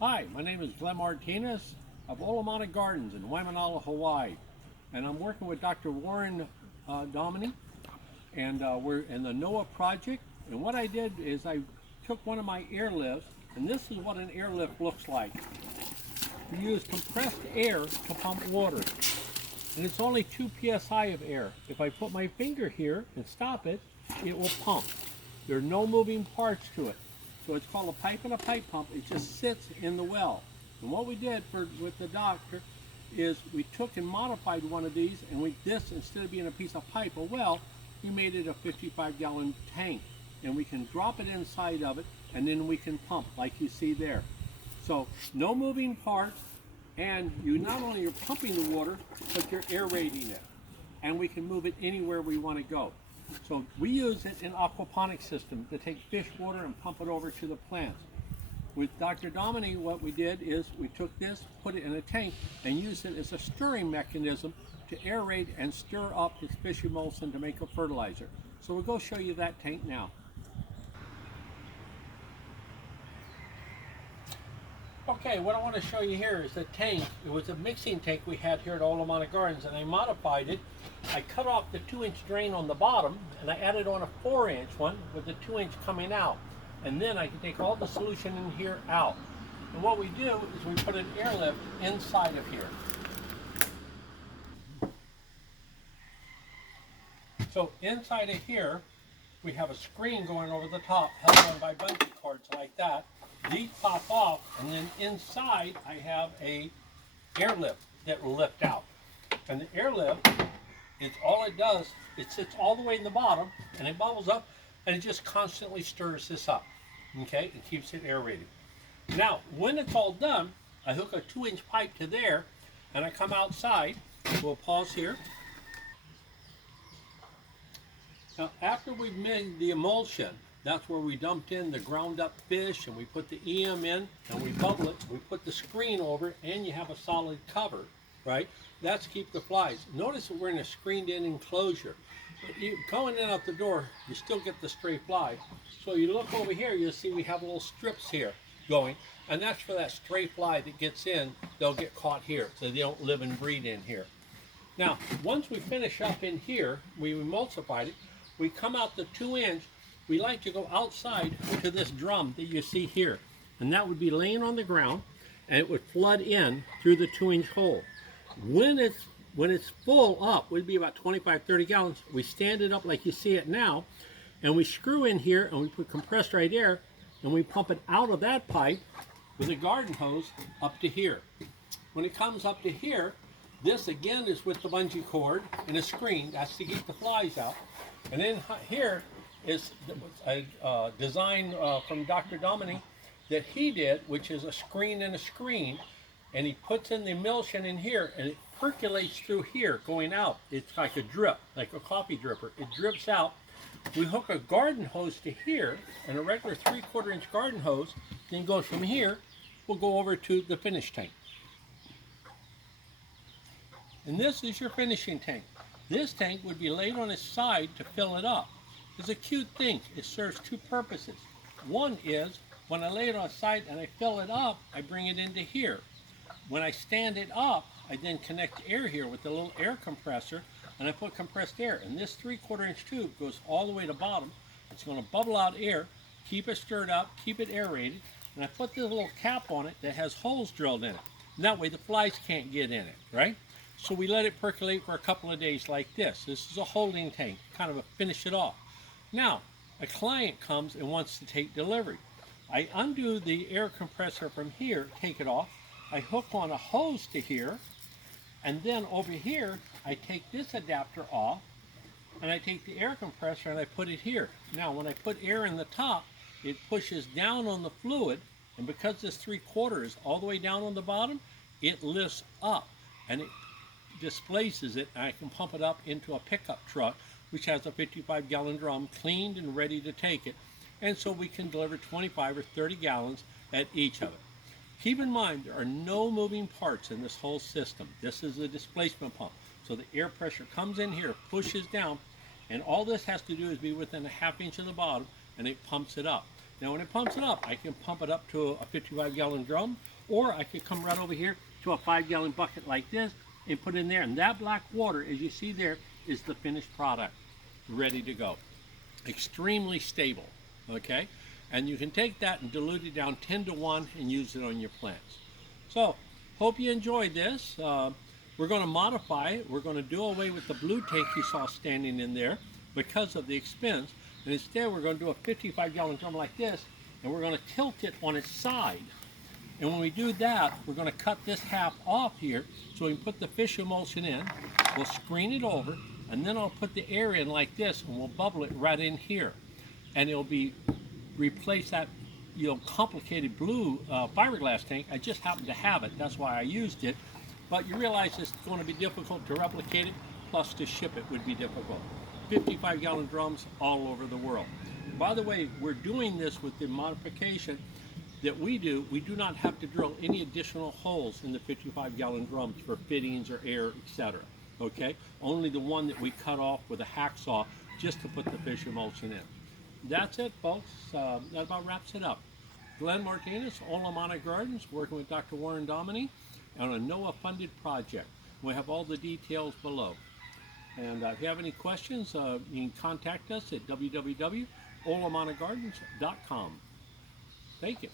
Hi, my name is Martinez of Olomana Gardens in Waimanalo, Hawaii, and I'm working with Dr. Dominy, and we're in the NOAA project. And what I did is I took one of my airlifts, and this is what an airlift looks like. We use compressed air to pump water, and it's only 2 psi of air. If I put my finger here and stop it, it will pump. There are no moving parts to it. So it's called a pipe and a pipe pump. It just sits in the well. And what we did with the doctor is we took and modified one of these, and this, instead of being a piece of pipe, a well, we made it a 55-gallon tank. And we can drop it inside of it, and then we can pump like you see there. So no moving parts, and you not only are pumping the water, but you're aerating it. And we can move it anywhere we want to go. So we use it in aquaponics system to take fish water and pump it over to the plants. With Dr. Dominy, what we did is we took this, put it in a tank, and used it as a stirring mechanism to aerate and stir up his fish emulsion to make a fertilizer. So we'll go show you that tank now. Okay, what I want to show you here is the tank. It was a mixing tank we had here at Olomana Gardens, and I modified it. I cut off the 2-inch drain on the bottom, and I added on a 4-inch one with the 2-inch coming out. And then I can take all the solution in here out. And what we do is we put an airlift inside of here. So inside of here, we have a screen going over the top, held on by bungee cords like that. These pop off, and then inside I have a airlift that will lift out. And the airlift, it's all it does, it sits all the way in the bottom, and it bubbles up, and it just constantly stirs this up, okay, and keeps it aerated. Now, when it's all done, I hook a 2-inch pipe to there, and I come outside. We'll pause here. Now, after we've made the emulsion, that's where we dumped in the ground up fish, and we put the EM in, and we bubble it. We put the screen over it, and you have a solid cover, right? That's to keep the flies. Notice that we're in a screened in enclosure. Going in out the door, you still get the stray fly. So you look over here, you'll see we have little strips here going, and that's for that stray fly that gets in. They'll get caught here, so they don't live and breed in here. Now, once we finish up in here, we emulsified it. We come out the 2-inch. We like to go outside to this drum that you see here, and that would be laying on the ground, and it would flood in through the 2-inch hole. When it's full up, would be about 25-30 gallons. We stand it up like you see it now, and we screw in here, and we put compressed right air, and we pump it out of that pipe with a garden hose up to here. When it comes up to here, this again is with the bungee cord and a screen. That's to keep the flies out. And then here is a design from Dr. Dominy that he did, which is a screen and a screen, and he puts in the emulsion in here, and it percolates through here going out. It's like a drip, like a coffee dripper. It drips out. We hook a garden hose to here, and a regular 3/4-inch garden hose then goes from here. We'll go over to the finish tank. And this is your finishing tank. This tank would be laid on its side to fill it up. It's a cute thing. It serves 2 purposes. One is, when I lay it on its side and I fill it up, I bring it into here. When I stand it up, I then connect air here with the little air compressor, and I put compressed air. And this 3/4-inch tube goes all the way to bottom. It's going to bubble out air, keep it stirred up, keep it aerated, and I put this little cap on it that has holes drilled in it. And that way the flies can't get in it, right? So we let it percolate for a couple of days like this. This is a holding tank, kind of a finish it off. Now, a client comes and wants to take delivery. I undo the air compressor from here, take it off. I hook on a hose to here, and then over here, I take this adapter off, and I take the air compressor and I put it here. Now, when I put air in the top, it pushes down on the fluid, and because this 3/4 is all the way down on the bottom, it lifts up, and it displaces it, and I can pump it up into a pickup truck, which has a 55-gallon drum cleaned and ready to take it. And so we can deliver 25 or 30 gallons at each of it. Keep in mind, there are no moving parts in this whole system. This is a displacement pump. So the air pressure comes in here, pushes down, and all this has to do is be within a 1/2 inch of the bottom, and it pumps it up. Now when it pumps it up, I can pump it up to a 55-gallon drum, or I could come right over here to a 5-gallon bucket like this and put in there. And that black water, as you see there, is the finished product, ready to go. Extremely stable, okay? And you can take that and dilute it down 10 to 1 and use it on your plants. So, hope you enjoyed this. We're going to modify it. We're going to do away with the blue tank you saw standing in there because of the expense. And instead, we're going to do a 55-gallon drum like this, and we're going to tilt it on its side. And when we do that, we're going to cut this half off here so we can put the fish emulsion in. We'll screen it over, and then I'll put the air in like this, and we'll bubble it right in here. And it'll be replace that, you know, complicated blue fiberglass tank. I just happen to have it. That's why I used it. But you realize it's going to be difficult to replicate it, plus to ship it would be difficult. 55-gallon drums all over the world. By the way, we're doing this with the modification that we do. We do not have to drill any additional holes in the 55-gallon drums for fittings or air, etc. Okay? Only the one that we cut off with a hacksaw just to put the fish emulsion in. That's it, folks. That about wraps it up. Glenn Martinez, Olomana Gardens, working with Dr. Dominy on a NOAA-funded project. We have all the details below. And if you have any questions, you can contact us at www.olamanagardens.com. Thank you.